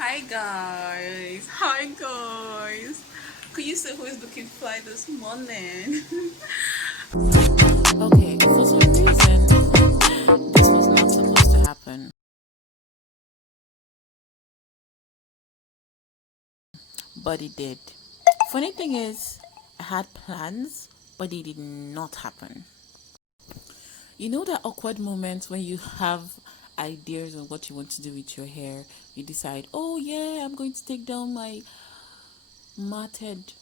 Hi guys. Could you say who is looking fly this morning? Okay, for some reason, this was not supposed to happen, but it did. Funny thing is, I had plans, but they did not happen. You know that awkward moment when you have ideas on what you want to do with your hair? You decide, oh yeah, I'm going to take down my matted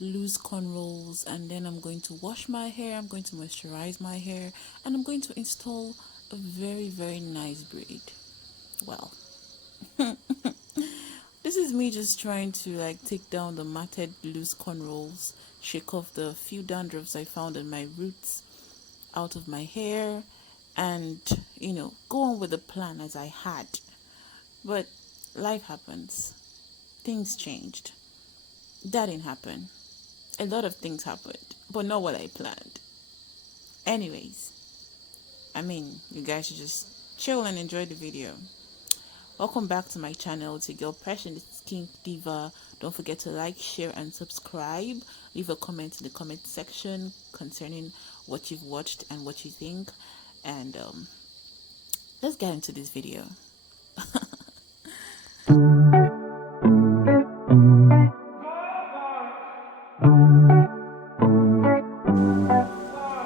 loose cornrows, and then I'm going to wash my hair, I'm going to moisturize my hair, and I'm going to install a very, very nice braid. Well, this is me just trying to take down the matted loose cornrows, shake off the few dandruffs I found in my roots out of my hair, and go on with the plan as I had. But life happens. Things changed. That didn't happen. A lot of things happened, but not what I planned. Anyways, you guys should just chill and enjoy the video. Welcome back to my channel. It's your girl Passion, the Skin Diva. Don't forget to like, share, and subscribe. Leave a comment in the comment section concerning what you've watched and what you think. And let's get into this video.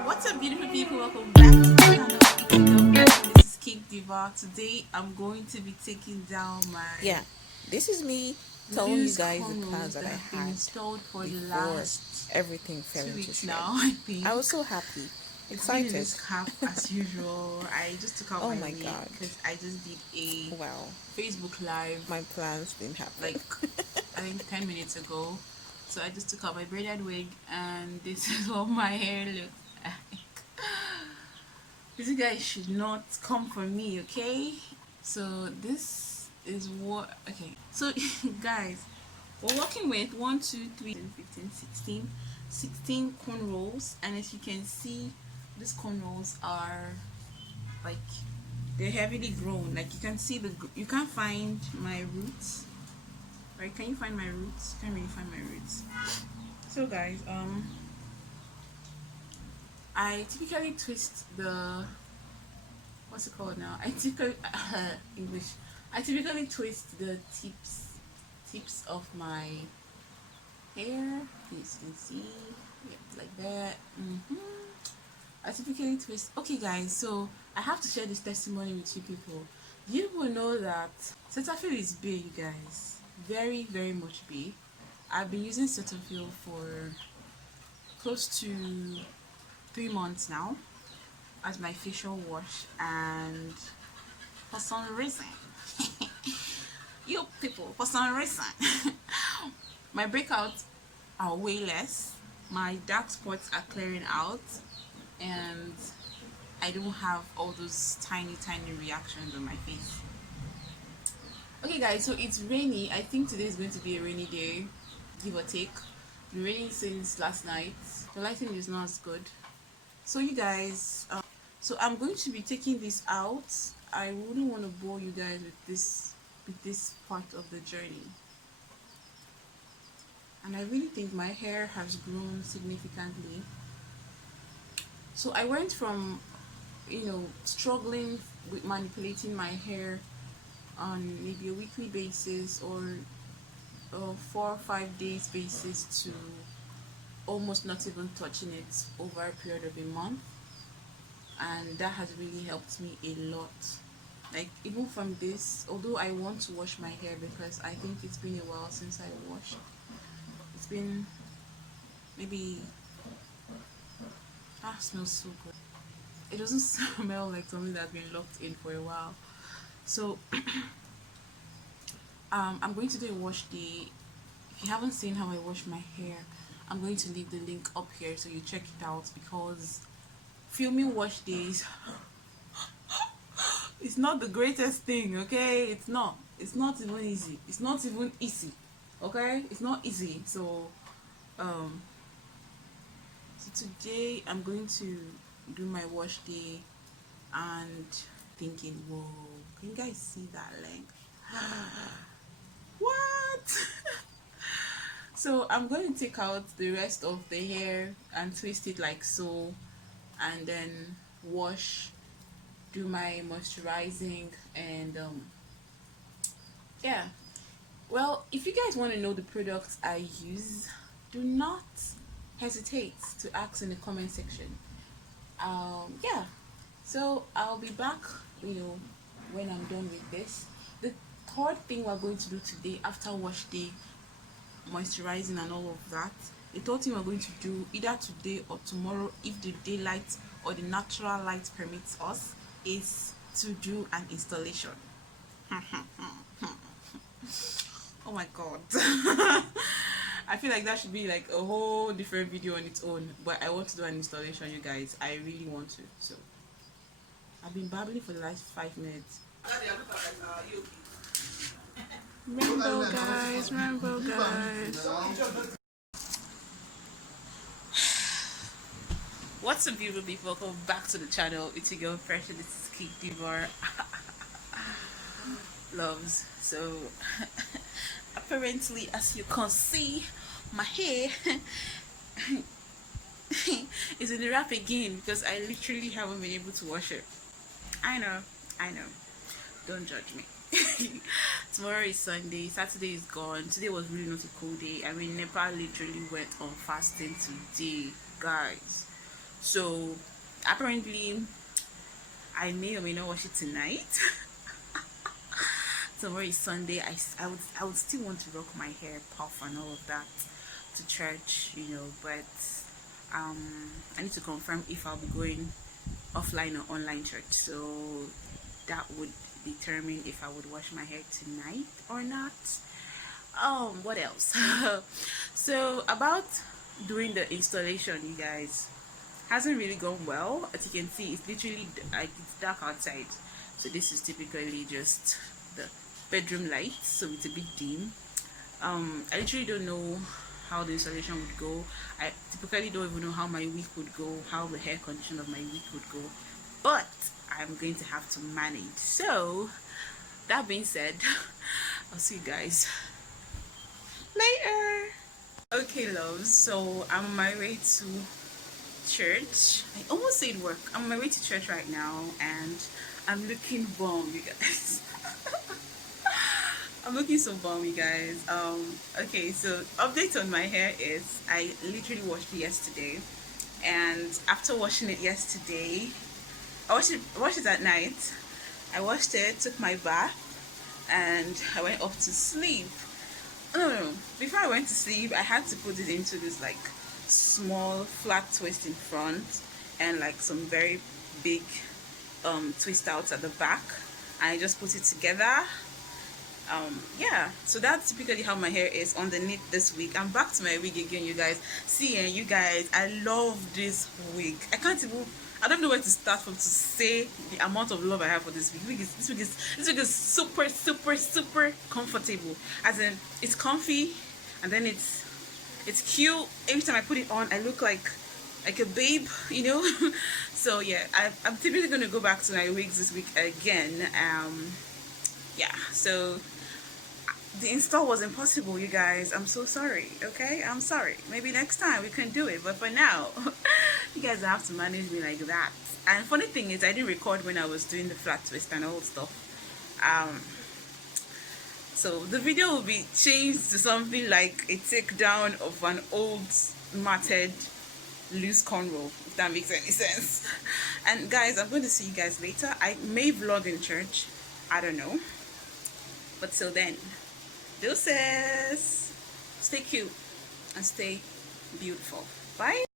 What's up, beautiful people? Welcome back to the channel. It's your girl Passion. This is Cake Diva. Today I'm going to be taking down my Yeah, this is me telling you loose guys the plans cornrows that that I have been had installed for the before last everything fell two into weeks now. shreds. I think I was so happy, it's been in excited. this cap as usual. I just took out Oh my my wig god. because I just did a Well, Facebook Live my plans didn't happen. like I think 10 minutes ago. So I just took out my braided wig and this is what my hair looks like. This guys should not come for me, okay? So this is what okay. So guys, we're working with 1, 2, 3, 15, 16, 16 corn rolls, and as you can see, these corn rolls are like they're heavily grown. Like you can see you can't find my roots. Right, can you find my roots? Can't really find my roots. So guys, I typically twist the what's it called now? I typically English. I typically twist the tips of my hair. As you can see, yeah, like that. I typically twist. Okay, guys, so I have to share this testimony with you people. You will know that Cetaphil is big, you guys. Very, very much big. I've been using Cetaphil for close to 3 months now as my facial wash, and for some reason, you people, for some reason, my breakouts are way less. My dark spots are clearing out, and I don't have all those tiny reactions on my face. Okay guys, so it's rainy. I think today is going to be a rainy day, give or take. It's been raining since last night. The lighting is not as good. So you guys, so I'm going to be taking this out. I wouldn't want to bore you guys with this part of the journey. And I really think my hair has grown significantly. So I went from struggling with manipulating my hair on maybe a weekly basis or a 4 or 5 days basis to almost not even touching it over a period of a month, and that has really helped me a lot. Like even from this, although I want to wash my hair because I think it's been a while since I washed. It's been maybe smells so good. It doesn't smell like something that's been locked in for a while. So I'm going to do a wash day. If you haven't seen how I wash my hair, I'm going to leave the link up here so you check it out, because filming wash days it's not the greatest thing, okay? It's not even easy. It's not even easy, okay? It's not easy. So um so today I'm going to do my wash day, and thinking, whoa, can you guys see that length? So I'm going to take out the rest of the hair and twist it like so, and then wash, do my moisturizing, and yeah. Well, if you guys want to know the products I use, do not hesitate to ask in the comment section. Yeah, so I'll be back, when I'm done with this. The third thing we're going to do today, after wash day, moisturizing and all of that, the third thing we're going to do either today or tomorrow, if the daylight or the natural light permits us, is to do an installation. Oh my god. I feel like that should be like a whole different video on its own, but I want to do an installation, you guys. I really want to. So I've been babbling for the last 5 minutes. Rainbow guys, rainbow guys. What's up, beautiful people? Welcome back to the channel. It's your girl Fresh, and this is Kate Divar. Loves. So apparently, as you can see, my hair is in the wrap again because I literally haven't been able to wash it. I know. Don't judge me. Tomorrow is Sunday, Saturday is gone. Today was really not a cool day. I mean, Nepal literally went on fasting today, guys. So apparently I may or may not wash it tonight. Tomorrow is Sunday. I would still want to rock my hair, puff and all of that to church, but I need to confirm if I'll be going offline or online church, so that would determine if I would wash my hair tonight or not. What else? So about doing the installation, you guys, hasn't really gone well. As you can see, it's literally like it's dark outside, so this is typically just the bedroom light, so it's a bit dim. I literally don't know how the installation would go. I typically don't even know how my week would go, how the hair condition of my week would go, but I'm going to have to manage. So that being said, I'll see you guys later. Okay, loves, so I'm on my way to church. I almost said work. I'm on my way to church right now, and I'm looking bomb, you guys. I'm looking so bomb, you guys. Okay, so update on my hair is I literally washed it yesterday, and after washing it yesterday, I washed it at night. I washed it, took my bath, and I went off to sleep. No. Before I went to sleep, I had to put it into this like small flat twist in front and like some very big twist outs at the back. I just put it together. Yeah, so that's typically how my hair is underneath this wig. I'm back to my wig again, you guys. See, you guys, I love this wig. I don't know where to start from to say the amount of love I have for this wig. This wig is super, super, super comfortable. As in, it's comfy, and then it's cute. Every time I put it on, I look like a babe, So yeah, I'm typically gonna go back to my wigs this week again. Yeah, so the install was impossible, you guys. I'm so sorry. Okay, I'm sorry. Maybe next time we can do it, but for now you guys have to manage me like that. And funny thing is, I didn't record when I was doing the flat twist and all stuff. So the video will be changed to something like a takedown of an old matted loose cornrow, if that makes any sense. And guys, I'm going to see you guys later. I may vlog in church, I don't know, but till then, deuces. Stay cute and stay beautiful. Bye.